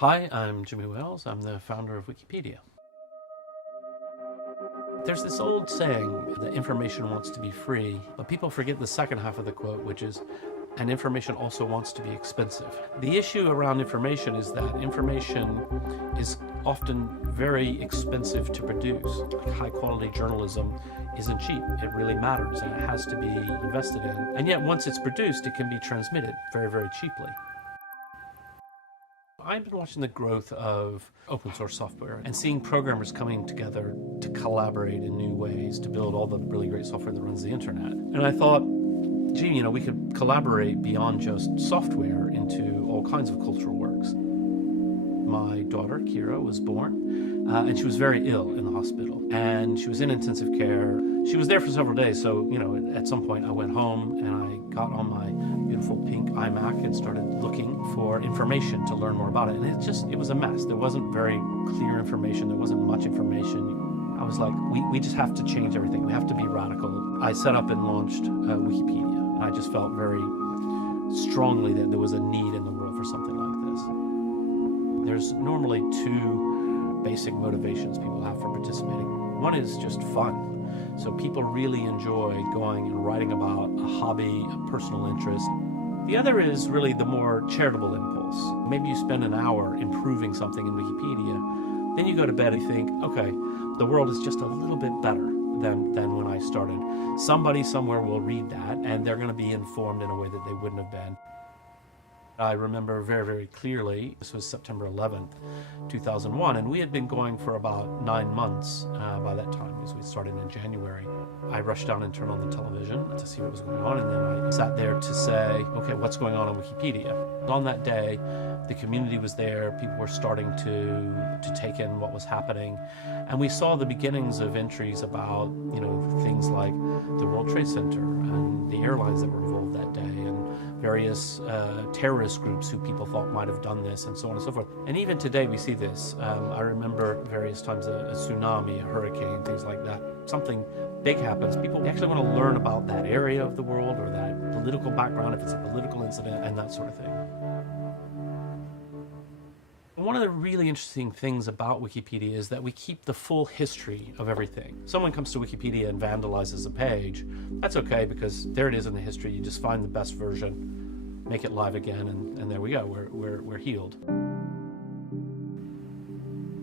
Hi, I'm Jimmy Wales. I'm the founder of Wikipedia. There's this old saying that information wants to be free, but people forget the second half of the quote, which is, and information also wants to be expensive. The issue around information is that information is often very expensive to produce. Like high quality journalism isn't cheap. It really matters and it has to be invested in. And yet once it's produced, it can be transmitted very, very cheaply. I've been watching the growth of open source software and seeing programmers coming together to collaborate in new ways to build all the really great software that runs the internet. And I thought, gee, we could collaborate beyond just software into all kinds of cultural works. My daughter, Kira, was born, and she was very ill in the hospital. And she was in intensive care. She was there for several days, so, at some point I went home and I got on my beautiful pink iMac and started looking for information to learn more about it. And it was a mess. There wasn't very clear information. There wasn't much information. I was like, we just have to change everything. We have to be radical. I set up and launched Wikipedia. And I just felt very strongly that there was a need in the world for something like this. There's normally two basic motivations people have for participating. One is just fun. So people really enjoy going and writing about a hobby, a personal interest. The other is really the more charitable impulse. Maybe you spend an hour improving something in Wikipedia, then you go to bed and think, okay, the world is just a little bit better than when I started. Somebody somewhere will read that and they're going to be informed in a way that they wouldn't have been. I remember very, very clearly, this was September 11th, 2001, and we had been going for about 9 months by that time, as we started in January. I rushed down and turned on the television to see what was going on, and then I sat there to say, okay, what's going on Wikipedia? On that day, the community was there, people were starting to take in what was happening, and we saw the beginnings of entries about, things like the World Trade Center and the airlines that were involved that day, and various terrorist groups who people thought might have done this, and so on and so forth. And even today we see this. I remember various times a tsunami, a hurricane, things like that. Something big happens. People actually want to learn about that area of the world or that political background, if it's a political incident, and that sort of thing. One of the really interesting things about Wikipedia is that we keep the full history of everything. Someone comes to Wikipedia and vandalizes a page. That's okay, because there it is in the history. You just find the best version, make it live again, and there we go. We're healed.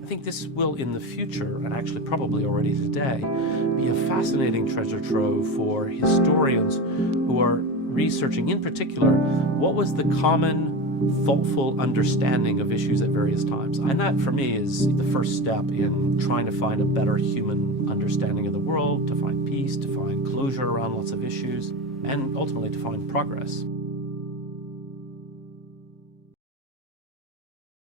I think this will, in the future, and actually probably already today, be a fascinating treasure trove for historians who are researching, in particular, what was the common thoughtful understanding of issues at various times. And that, for me, is the first step in trying to find a better human understanding of the world, to find peace, to find closure around lots of issues, and ultimately to find progress.